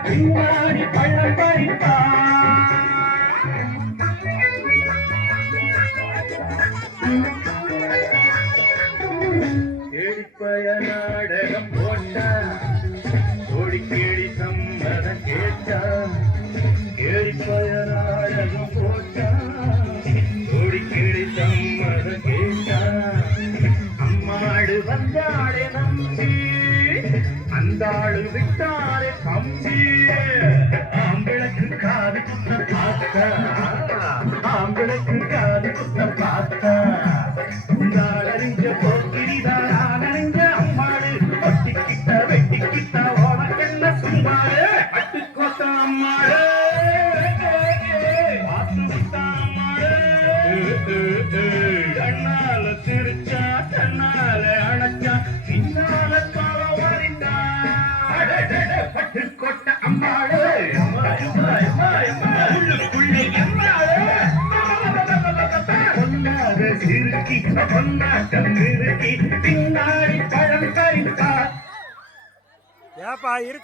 பின்னாடி பள்ளம் பறிப்பா கேடிப்பய நாடகம் போட்டா கோடி கேடி சம்மதம் கேட்டா கேடிப்பய நாடகம் போட்டா கோடி கேடி சம்மதம் கேட்டா அம்மாடு வந்தாளே நம்பி அந்தாளு விட்டாரே கம்பி ஆம்பிளக்கு காது குத்த பார்த்தா ஆம்பிளக்கு காது குத்த பார்த்தா அறிஞ்ச போக்கிரிதான் அறிஞ்ச அம்மாடு ஒட்டிக்கிட்ட வெட்டிக்கிட்ட உனக்கென்ன சும்மாடு அட்டுக்கோத்த அம்மாடு பார்த்து விட்ட அம்மாடு கண்ணால சிரிச்சா கண்ணால அழைச்சா பின்னால கால வரிட்டா பட்டுக்கோட்ட அம்மாடு உள்ளுக்குள்ளே சிறுக்கி பொன்னாட்டம் நிறுத்தி பின்னாடி பழம் கறித்தா.